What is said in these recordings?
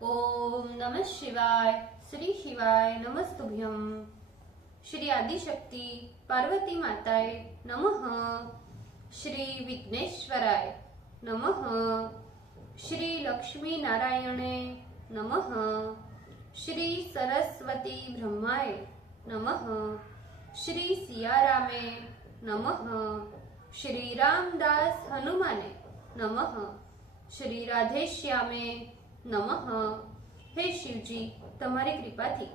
ओम नमः शिवाय। श्री शिवाय नमस्तुभ्यं। श्री आदिशक्ति पार्वती माताय नमः। श्री विघ्नेश्वराय नमः। श्री लक्ष्मी नारायणे नमः। श्री सरस्वती ब्रह्माय नमः। श्री सियारामे नमः। श्री रामदास हनुमाने नमः। श्री राधेश्यामे नमः। हे शिवजी, તમારી કૃપાથી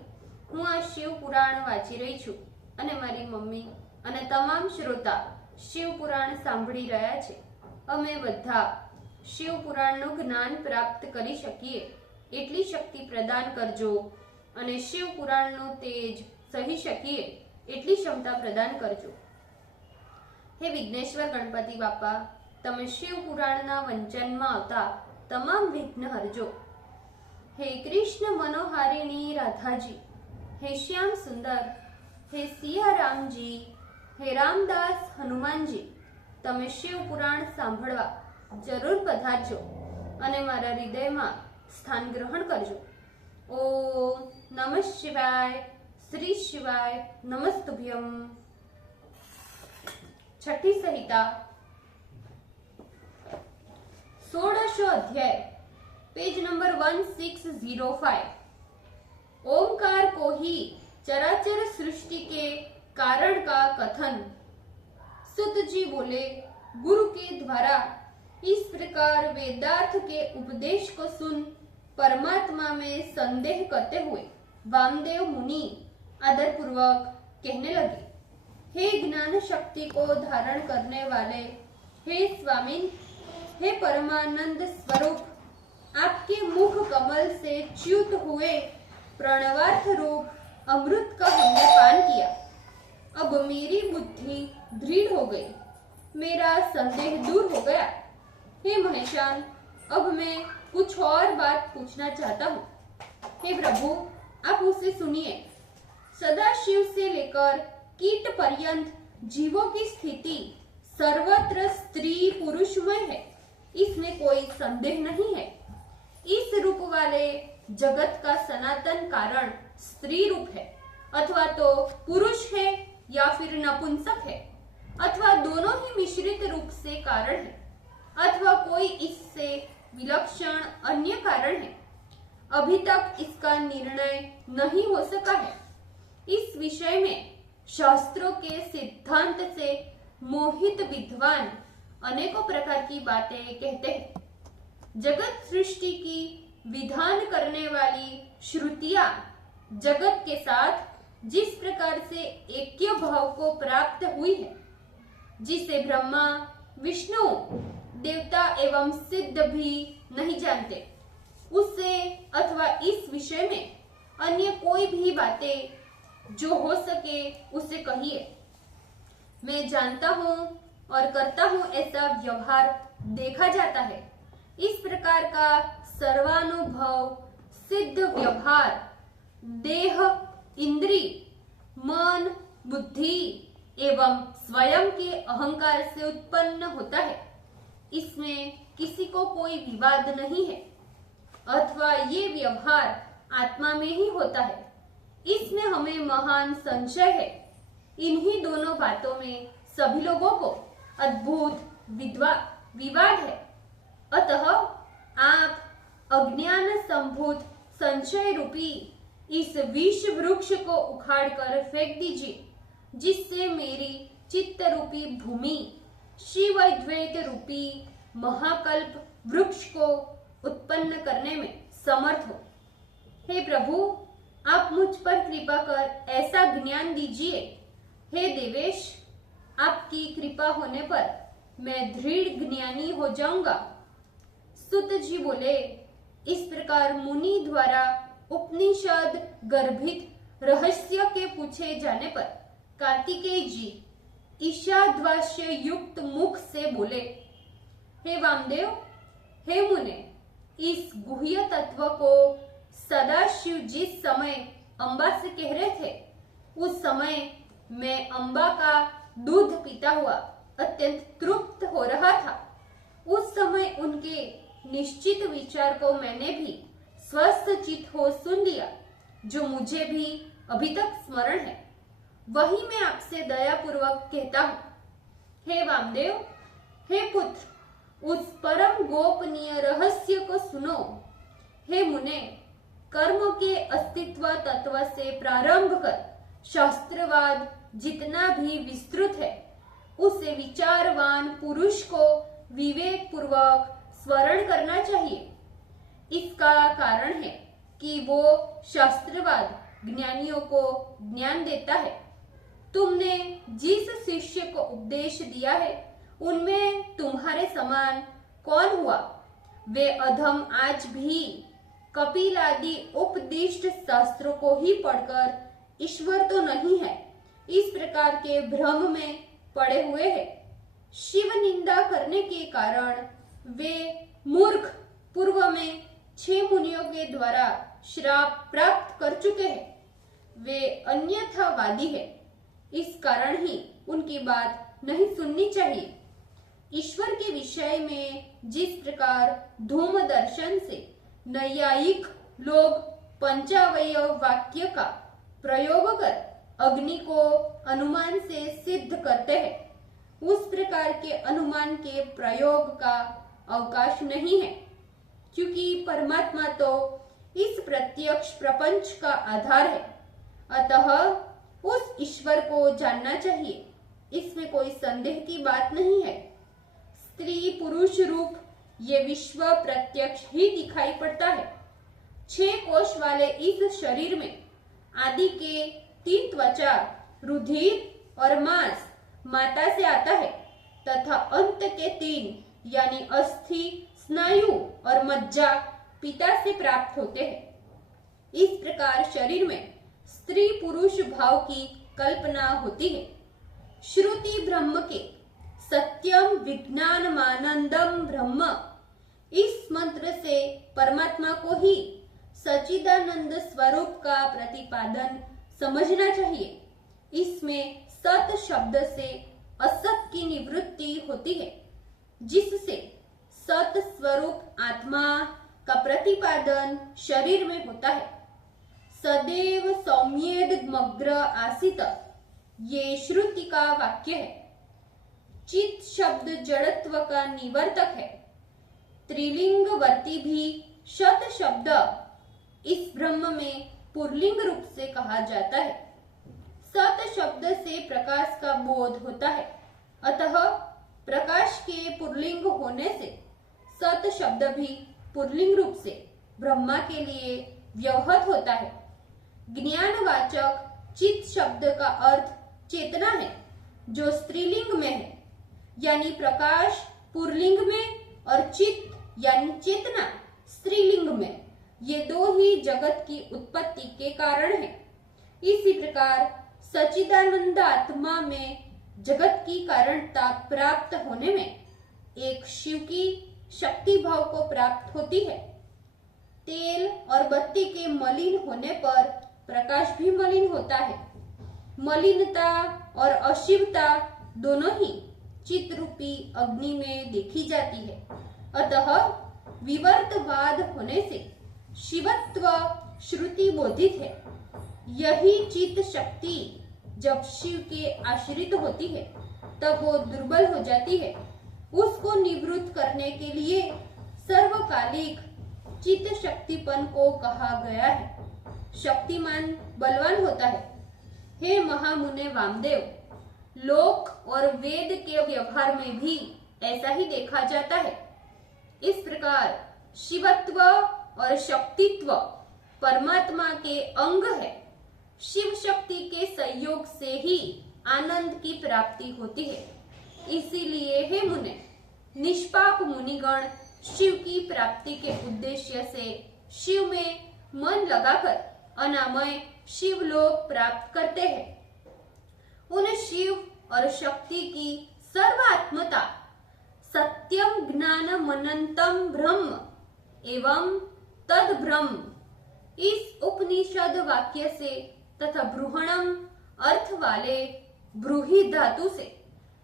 હું આ શિવ પુરાણ વાંચી રહી છું અને મારી મમ્મી અને તમામ શ્રોતા શિવ પુરાણ સાંભળી રહ્યા છે। અમે બધા શિવ પુરાણનું જ્ઞાન પ્રાપ્ત કરી શકીએ એટલી શક્તિ પ્રદાન કરજો અને શિવ પુરાણનું તેજ સહી શકીએ એટલી ક્ષમતા પ્રદાન કરજો। હે વિઘ્નેશ્વર ગણપતિ બાપા, તમે શિવ પુરાણના વંચનમાં આવતા તમામ વિઘ્ન હરજો। हे कृष्ण मनोहारिणी राधा जी, हे श्याम सुंदर, हे सिया राम जी, हे रामदास हनुमान जी, तमे शिव पुराण सांभळवा जरूर पधारजो अने मारा हृदयमां स्थान ग्रहण करजो। ओम नमः शिवाय। श्री शिवाय नमस्तुभ्यं। छठी संहिता 16 अध्याय, पेज नंबर 1605। ओमकार को ही चराचर सृष्टि के कारण का कथन। सुत जी बोले, गुरु के द्वारा इस प्रकार वेदार्थ के उपदेश को सुन परमात्मा में संदेह करते हुए वामदेव मुनि आदर पूर्वक कहने लगे, हे ज्ञान शक्ति को धारण करने वाले, हे स्वामी, हे परमानंद स्वरूप, आपके मुख कमल से च्युत हुए प्रणवार्थ रूप अमृत का हमने पान किया। अब मेरी बुद्धि दृढ़ हो गई, मेरा संदेह दूर हो गया। हे महेशान, अब मैं कुछ और बात पूछना चाहता हूँ। हे प्रभु, आप उसे सुनिए। सदाशिव से लेकर कीट पर्यंत जीवों की स्थिति सर्वत्र स्त्री पुरुषमय है, इसमें कोई संदेह नहीं है। इस रूप वाले जगत का सनातन कारण स्त्री रूप है, अथवा तो पुरुष है या फिर नपुंसक है, अथवा दोनों ही मिश्रित रूप से कारण है, अथवा कोई इससे विलक्षण अन्य कारण है। अभी तक इसका निर्णय नहीं हो सका है। इस विषय में शास्त्रों के सिद्धांत से मोहित विद्वान अनेकों प्रकार की बातें कहते हैं। जगत सृष्टि की विधान करने वाली श्रुतियां जगत के साथ जिस प्रकार से ऐक्य भाव को प्राप्त हुई है, जिसे ब्रह्मा, विष्णु, देवता एवं सिद्ध भी नहीं जानते, उससे अथवा इस विषय में अन्य कोई भी बातें जो हो सके उसे कहिए। मैं जानता हूँ और करता हूँ ऐसा व्यवहार देखा जाता है। इस प्रकार का सर्वानुभव सिद्ध व्यवहार देह, इंद्री, मन, बुद्धि एवं स्वयं के अहंकार से उत्पन्न होता है। इसमें किसी को कोई विवाद नहीं है, अथवा ये व्यवहार आत्मा में ही होता है। इसमें हमें महान संशय है। इन्हीं दोनों बातों में सभी लोगों को अद्भुत विवाद है। अतः आप अज्ञान संभूत संशय रूपी इस विष वृक्ष को उखाड़कर फेंक दीजिए, जिससे मेरी चित्त रूपी भूमि शिव अद्वैत रूपी महाकल्प वृक्ष को उत्पन्न करने में समर्थ हो। हे प्रभु, आप मुझ पर कृपा कर ऐसा ज्ञान दीजिए। हे देवेश, आपकी कृपा होने पर मैं दृढ़ ज्ञानी हो जाऊंगा। सुत जी बोले, इस प्रकार मुनि द्वारा उपनिषद गर्भित रहस्य के पूछे जाने पर कार्तिकेय जी ईशाद्वास्य युक्त मुख से बोले, हे वामदेव, हे मुने, इस गुह्य तत्व को सदाशिव जिस समय अम्बा से कह रहे थे, उस समय मैं अम्बा का दूध पीता हुआ अत्यंत तृप्त हो रहा था। उस समय उनके निश्चित विचार को मैंने भी स्वस्थ चित हो सुन लिया, जो मुझे भी अभी तक स्मरण है, वही मैं आपसे दयापूर्वक कहता हूँ। हे वामदेव, हे पुत्र, उस परम गोपनीय रहस्य को सुनो। हे मुने, कर्म के अस्तित्व तत्व से प्रारंभ कर शास्त्रवाद जितना भी विस्तृत है, उसे विचारवान पुरुष को विवेक पूर्वक स्मरण करना चाहिए। इसका कारण है कि वो शास्त्रवाद ज्ञानियों को ज्ञान देता है। तुमने जिस शिष्य को उपदेश दिया है, उनमें तुम्हारे समान कौन हुआ? वे अधम आज भी कपिल आदि उपदिष्ट शास्त्रों को ही पढ़कर ईश्वर तो नहीं है, इस प्रकार के भ्रम में पड़े हुए हैं। शिव निंदा करने के कारण वे मूर्ख पूर्व में 6 मुनियों के द्वारा श्राप प्राप्त कर चुके हैं। वे अन्यथावादी है, इस कारण ही उनकी बात नहीं सुननी चाहिए। ईश्वर के विषय में जिस प्रकार धूम दर्शन से नैयायिक लोग पंचावयव वाक्य का प्रयोग कर अग्नि को अनुमान से सिद्ध करते हैं, उस प्रकार के अनुमान के प्रयोग का अवकाश नहीं है, क्योंकि परमात्मा तो इस प्रत्यक्ष प्रपंच का आधार है। अतः उस ईश्वर को जानना चाहिए, इसमें कोई संदेह की बात नहीं है। स्त्री पुरुष रूप ये विश्व प्रत्यक्ष ही दिखाई पड़ता है। 6 कोश वाले इस शरीर में आदि के 3 त्वचा, रुधिर और मांस माता से आता है तथा अंत के 3 यानी अस्थि, स्नायु और मज्जा पिता से प्राप्त होते हैं। इस प्रकार शरीर में स्त्री पुरुष भाव की कल्पना होती है। श्रुति ब्रह्म के सत्यम विज्ञानमानंदम ब्रह्म, इस मंत्र से परमात्मा को ही सच्चिदानंद स्वरूप का प्रतिपादन समझना चाहिए। इसमें सत शब्द से असत की निवृत्ति होती है, जिससे सत स्वरूप आत्मा का प्रतिपादन शरीर में होता है। सदैव सौम्येदमग्र आसीत, ये श्रुति का वाक्य है। चित शब्द जड़त्व का निवर्तक है। त्रिलिंग वर्ती भी शत शब्द इस ब्रह्म में पुल्लिंग रूप से कहा जाता है। सत शब्द से प्रकाश का बोध होता है, अतः प्रकाश के पुल्लिंग होने से सत शब्द भी पुल्लिंग रूप से ब्रह्मा के लिए व्यवहत होता है। ज्ञानवाचक चित शब्द का अर्थ चेतना है, जो स्त्रीलिंग में है, यानी प्रकाश पुल्लिंग में और चित यानी चेतना स्त्रीलिंग में। ये 2 ही जगत की उत्पत्ति के कारण है। इसी प्रकार सच्चिदानंद आत्मा में जगत की कारणता प्राप्त होने में एक शिव की शक्ति भाव को प्राप्त होती है। तेल और बत्ती के मलिन होने पर प्रकाश भी मलिन होता है। मलिनता और अशिवता दोनों ही चित्रूपी अग्नि में देखी जाती है। अतः विवर्तवाद होने से शिवत्व श्रुति बोधित है। यही चित्त शक्ति जब शिव के आश्रित होती है, तब वो दुर्बल हो जाती है। उसको निवृत्त करने के लिए सर्वकालिक चित्त शक्तिपन को कहा गया है। शक्तिमान बलवान होता है। हे महामुने वामदेव, लोक और वेद के व्यवहार में भी ऐसा ही देखा जाता है। इस प्रकार शिवत्व और शक्तित्व परमात्मा के अंग है। शिव शक्ति के संयोग से ही आनंद की प्राप्ति होती है। इसीलिए हे मुने, निष्पाप मुनिगण शिव की प्राप्ति के उद्देश्य से शिव में मन लगाकर अनामय शिवलोक प्राप्त करते हैं। उन शिव और शक्ति की सर्वात्मता, सत्यम ज्ञानम अनंतम ब्रह्म एवं तद ब्रह्म, इस उपनिषद वाक्य से तथा ब्रूहणम अर्थ वाले ब्रूहि धातु से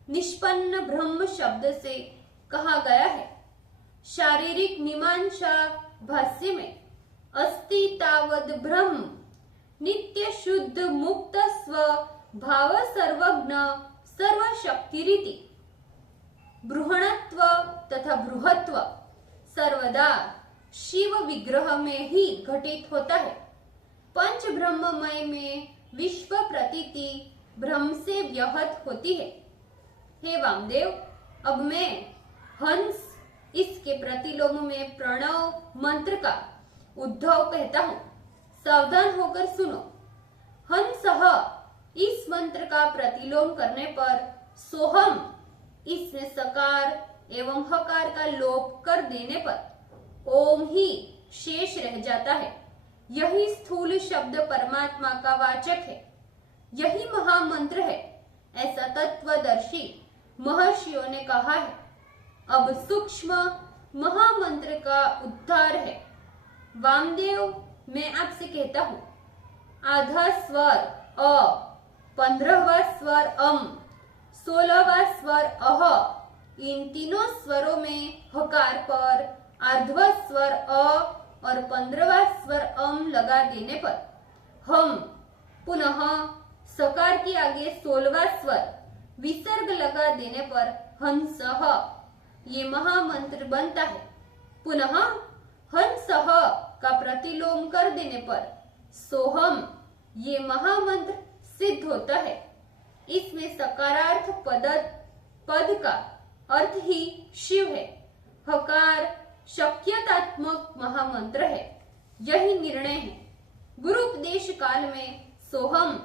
निष्पन्न ब्रह्म शब्द से कहा गया है। शारीरिक मीमांसा भाष्य में अस्ति तावद् ब्रह्म नित्य शुद्ध मुक्त स्व भाव सर्वज्ञ सर्वशक्तिरिति। बृहणत्व तथा बृहत्व सर्वदा शिव विग्रह में ही घटित होता है। पंच ब्रह्ममय में विश्व प्रतीति ब्रह्म से व्याहत होती है। हे वामदेव, अब मैं हंस इसके प्रतिलोम में प्रणव मंत्र का उद्धव कहता हूँ, सावधान होकर सुनो। हंसः इस मंत्र का प्रतिलोम करने पर सोहम इसमें सकार एवं हकार का लोप कर देने पर ओम ही शेष रह जाता है। यही स्थूल शब्द परमात्मा का वाचक है, यही महामंत्र है, ऐसा तत्वदर्शी महर्षियों ने कहा है। अब सूक्ष्म महामंत्र का उद्धार है। वामदेव, मैं आपसे कहता हूँ, आधा स्वर अ, 15वां स्वर अम, 16वां स्वर अह, इन तीनों स्वरों में हकार पर अर्धवा स्वर अ और 15वां स्वर अम लगा देने पर हम, पुनः सकार के आगे 16वां स्वर विसर्ग लगा देने पर हंसः ये महामंत्र बनता है। पुनः हंसः का प्रतिलोम कर देने पर सोहम ये महामंत्र सिद्ध होता है। इसमें सकारार्थ पद का अर्थ ही शिव है। हकार शक्यतात्मक महामंत्र है, यही निर्णय है। गुरु उपदेश काल में सोहम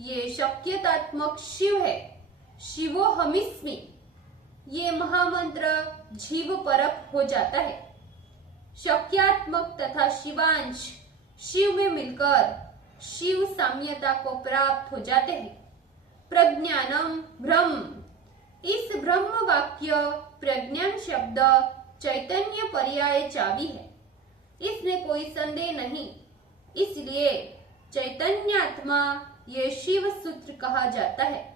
ये शक्यतात्मक शिव है। शिवोहमिस्मि ये महामंत्र जीव परक हो जाता है। शक्यात्मक तथा शिवांश शिव में मिलकर शिव साम्यता को प्राप्त हो जाते हैं। प्रज्ञानम ब्रह्म, इस ब्रह्म वाक्य प्रज्ञान शब्द चैतन्य पर्याय चाबी है, इसमें कोई संदेह नहीं। इसलिए चैतन्यात्मा ये शिव सूत्र कहा जाता है।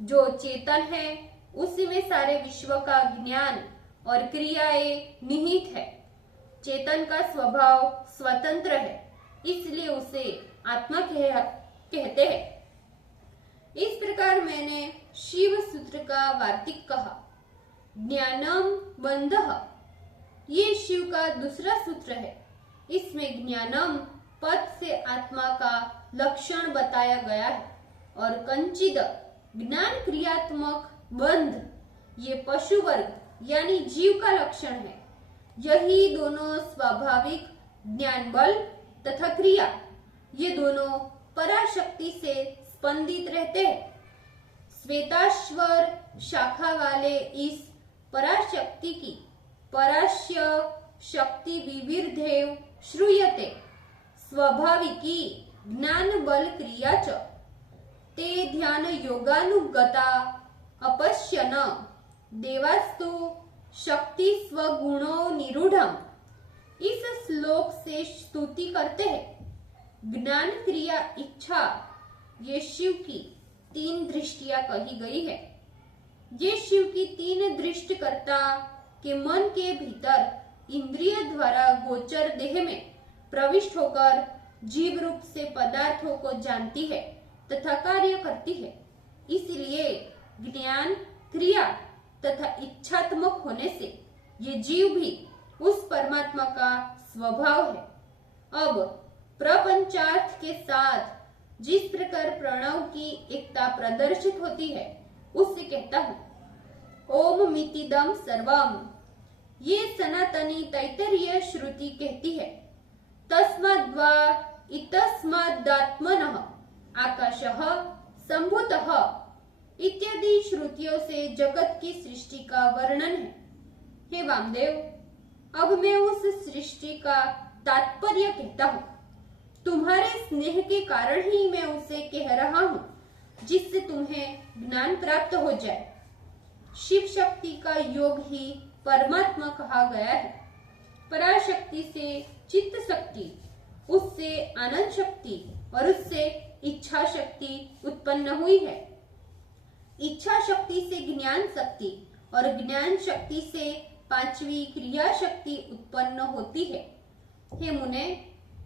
जो चेतन है उसी में सारे विश्व का ज्ञान और क्रियाएं निहित है। चेतन का स्वभाव स्वतंत्र है, इसलिए उसे आत्मा कहते हैं। इस प्रकार मैंने शिव सूत्र का वार्तिक कहा। ज्ञानम बंधः ये शिव का दूसरा सूत्र है। इसमें ज्ञानम पद से आत्मा का लक्षण बताया गया है और कंचिद ज्ञान क्रियात्मक बंध ये पशु वर्ग यानी जीव का लक्षण है। यही दोनों स्वाभाविक ज्ञान बल तथा क्रिया ये दोनों पराशक्ति से स्पंदित रहते हैं। श्वेताश्वर शाखा वाले इस पराशक्ति की परास्य शक्ति विविर्धेव श्रूयते स्वाभाविकी ज्ञान बल क्रिया च ते ध्यान योगानुगता अपश्यन देवास्तु शक्ति स्वगुणो निरूढ़म। इस श्लोक से स्तुति करते हैं। ज्ञान क्रिया इच्छा ये शिव की 3 दृष्टियां कही गई है। ये शिव की 3 दृष्टिकर्ता के मन के भीतर इंद्रिय द्वारा गोचर देह में प्रविष्ट होकर जीव रूप से पदार्थों को जानती है तथा कार्य करती है। इसलिए ज्ञान क्रिया तथा इच्छात्मक होने से ये जीव भी उस परमात्मा का स्वभाव है। अब प्रपंचार्थ के साथ जिस प्रकार प्रणव की एकता प्रदर्शित होती है उससे कहता हूँ, ओम मितिदम सर्वम ये सनातनी तैतरीय श्रुति कहती है। तस्माद्वा इतस्मादात्मनः आकाशः संभूतः इत्यादि श्रुतियों से जगत की सृष्टि का वर्णन है। हे वामदेव, अब मैं उस सृष्टि का तात्पर्य कहता हूँ। तुम्हारे स्नेह के कारण ही मैं उसे कह रहा हूँ, जिससे तुम्हें ज्ञान प्राप्त हो जाए। शिव शक्ति का योग ही परमात्मा कहा गया है। पराशक्ति से चित्त शक्ति, उससे आनंद शक्ति और उससे इच्छा शक्ति उत्पन्न हुई है। इच्छा शक्ति से ज्ञान शक्ति और ज्ञान शक्ति से 5वीं क्रिया शक्ति उत्पन्न होती है। हे मुने,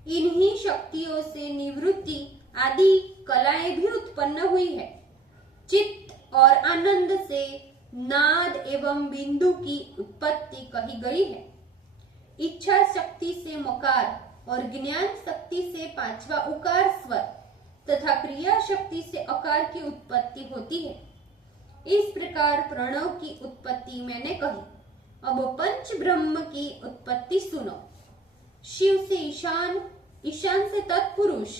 इन्हीं शक्तियों से निवृत्ति आदि कलाएं भी उत्पन्न हुई है। चित्त और आनंद से नाद एवं बिंदु की उत्पत्ति कही गई है। इच्छा शक्ति से मकार और ज्ञान शक्ति से पांचवा उकार स्वर तथा क्रिया शक्ति से अकार की उत्पत्ति होती है। इस प्रकार प्रणव की उत्पत्ति मैंने कही। अब पंच ब्रह्म की उत्पत्ति सुनो। शिव से ईशान, ईशान से तत्पुरुष,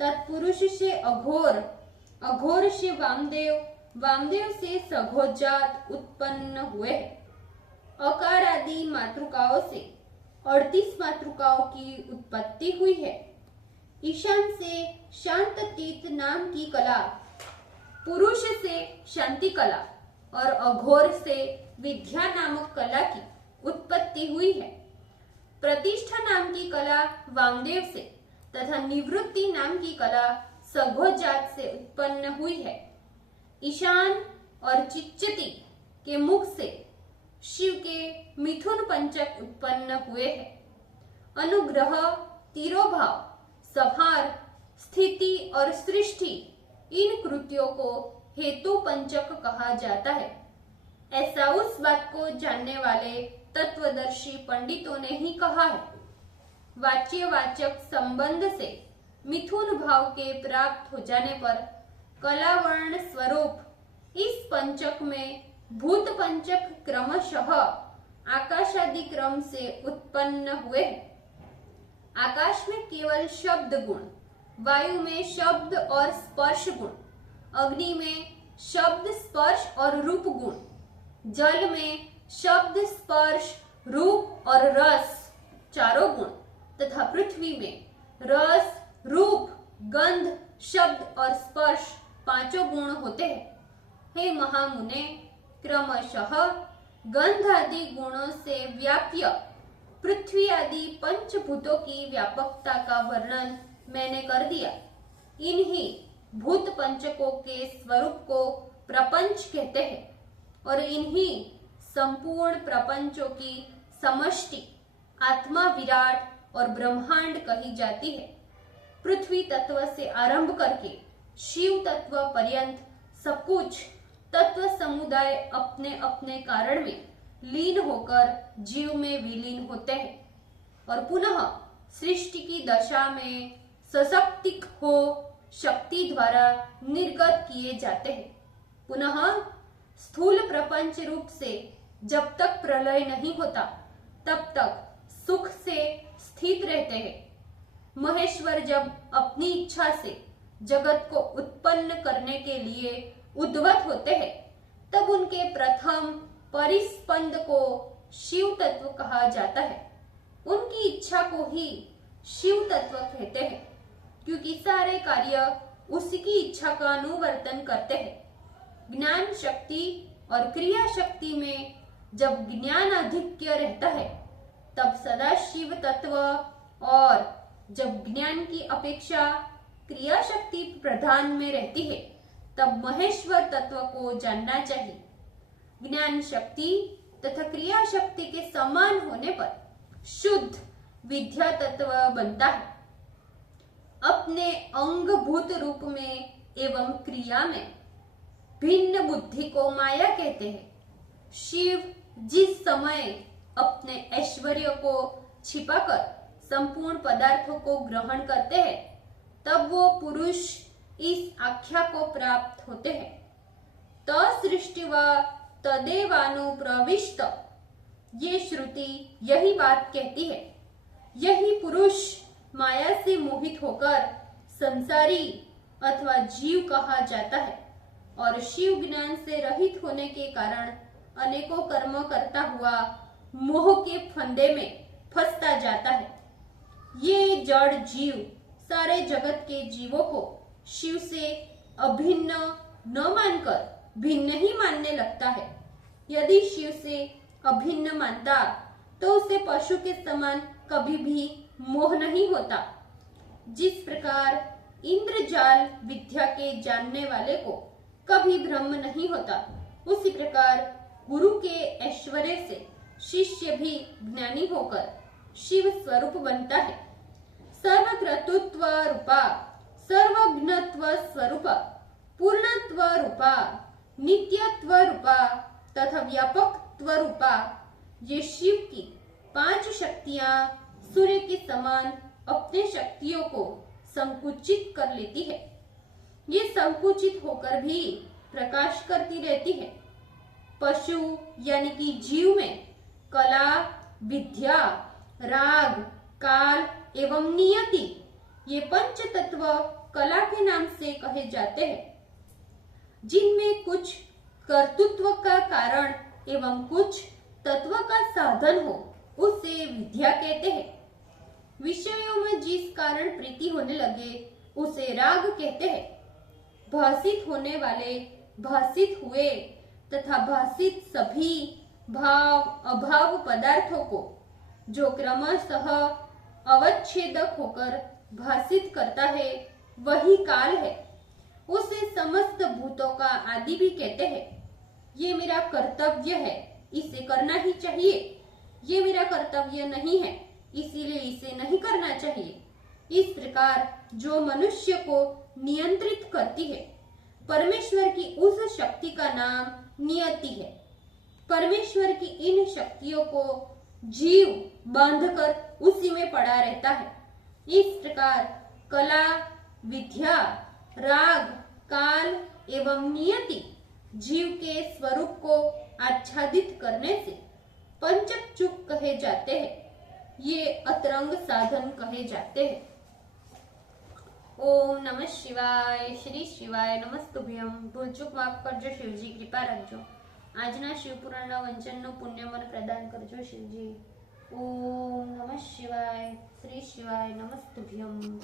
तत्पुरुष से अघोर, अघोर से वामदेव, वामदेव से सघोजात उत्पन्न हुए। अकार आदि मातृकाओं से 38 मातृकाओं की उत्पत्ति हुई है। ईशान से शांततीत नाम की कला, पुरुष से शांति कला और अघोर से विद्या नामक कला की उत्पत्ति हुई है। प्रतिष्ठा नाम की कला वामदेव से तथा निवृत्ति नाम की कला सघोजात से उत्पन्न हुई है। ईशान और चिच्चति के मुख से शिव के मिथुन पंचक उत्पन्न हुए हैं। अनुग्रह, तिरोभाव, संहार, स्थिति और सृष्टि इन कृतियों को हेतु पंचक कहा जाता है। ऐसा उस बात को जानने वाले तत्वदर्शी पंडितों ने ही कहा है। वाच्यवाचक संबंध से मिथुन भाव के प्राप्त हो जाने पर कलावर्ण स्वरूप इस पंचक में भूत पंचक क्रमशः आकाशादि क्रम से उत्पन्न हुए। आकाश में केवल शब्द गुण, वायु में शब्द और स्पर्श गुण, अग्नि में शब्द स्पर्श और रूप गुण, जल में शब्द स्पर्श रूप और रस चारों गुण तथा पृथ्वी में रस, रूप, गंध, शब्द और स्पर्श पांचों गुण होते हैं। हे महामुने, क्रमशः गंध आदि गुणों से व्याप्य पृथ्वी आदि पंचभूतों की व्यापकता का वर्णन मैंने कर दिया। इन्हीं भूत पंचकों के स्वरूप को प्रपंच कहते हैं और इन्हीं संपूर्ण प्रपंचों की समष्टि आत्मा विराट और ब्रह्मांड कही जाती है। पृथ्वी तत्व से आरंभ करके शिव तत्व पर्यंत सब कुछ तत्व समुदाय अपने अपने कारण में लीन होकर जीव में विलीन होते हैं और पुनः सृष्टि की दशा में सशक्तिक हो शक्ति द्वारा निर्गत किए जाते हैं। पुनः स्थूल प्रपंच रूप से जब तक प्रलय नहीं होता तब तक सुख से स्थित रहते हैं। महेश्वर जब अपनी इच्छा से जगत को उत्पन्न करने के लिए उद्वत होते हैं तब उनके प्रथम परिस्पंद को शिव तत्व कहा जाता है। उनकी इच्छा को ही शिव तत्व कहते हैं क्योंकि सारे कार्य उसकी इच्छा का अनुवर्तन करते हैं। ज्ञान शक्ति और क्रिया शक्ति में जब ज्ञान आधिक्य रहता है तब सदा शिव तत्व और जब ज्ञान की अपेक्षा क्रिया शक्ति प्रधान में रहती है तब महेश्वर तत्व को जानना चाहिए। ज्ञान शक्ति तथा क्रिया शक्ति के समान होने पर शुद्ध विद्या तत्व बनता है। अपने अंगभूत रूप में एवं क्रिया में भिन्न बुद्धि को माया कहते हैं। शिव जिस समय अपने ऐश्वर्य को छिपाकर संपूर्ण पदार्थों को ग्रहण करते हैं तब वो पुरुष इस आख्या को प्राप्त होते हैं। तसृष्टिवा तदेवानुप्रविष्ट, ये श्रुति यही बात कहती है। यही पुरुष माया से मोहित होकर संसारी अथवा जीव कहा जाता है और शिव ज्ञान से रहित होने के कारण अनेकों कर्म करता हुआ मोह के फंदे में फंसता जाता है। ये जड़ जीव सारे जगत के जीवों को शिव से अभिन्न न मानकर भिन्न ही मानने लगता है। यदि शिव से अभिन्न मानता तो उसे पशु के समान कभी भी मोह नहीं होता। जिस प्रकार इंद्रजाल विद्या के जानने वाले को कभी भ्रम नहीं होता, उसी प्रकार गुरु के ऐश्वर्य से शिष्य भी ज्ञानी होकर शिव स्वरूप बनता है। सर्वक्रतुत्व रूपा, सर्वज्ञत्व स्वरूपा, पूर्णत्व रूपा, नित्यत्व रूपा तथा व्यापकत्व रूपा ये शिव की 5 शक्तियां सूर्य के समान अपने शक्तियों को संकुचित कर लेती है। ये संकुचित होकर भी प्रकाश करती रहती है। पशु यानी कि जीव में कला, विद्या, राग, काल एवं नियति ये पंच तत्व कला के नाम से कहे जाते हैं, जिनमें कुछ कर्तृत्व का कारण एवं कुछ तत्व का साधन हो उसे विद्या कहते हैं। विषयों में जिस कारण प्रीति होने लगे उसे राग कहते हैं। भाषित होने वाले, भाषित हुए तथा भाषित सभी भाव अभाव पदार्थों को जो क्रमशः अवच्छेदक होकर भाषित करता है वही काल है। उसे समस्त भूतों का आदि भी कहते हैं। ये मेरा कर्तव्य है, इसे करना ही चाहिए। ये मेरा कर्तव्य नहीं है, इसीलिए इसे नहीं करना चाहिए। इस प्रकार जो मनुष्य को नियंत्रित करती है, परमेश्वर की उस शक्ति का नाम नियति है। परमेश्वर की इन शक्तियों को जीव बांधकर उसी में पड़ा रहता है। इस प्रकार कला, विद्या, राग, काल एवं नियति जीव के स्वरूप को आच्छादित करने से पंचचुक कहे जाते हैं। ये अतरंग साधन कहे जाते हैं। ओम नमः शिवाय। श्री शिवाय नमस्तुभ्यम। भूल चूक माफ करजो शिवजी, कृपा रखजो। આજના શિવપુરાણના વંચનનું પુણ્ય મને પ્રદાન કરજો શિવજી। ઓમ નમઃ શિવાય। શ્રી શિવાય નમસ્તુભ્યમ।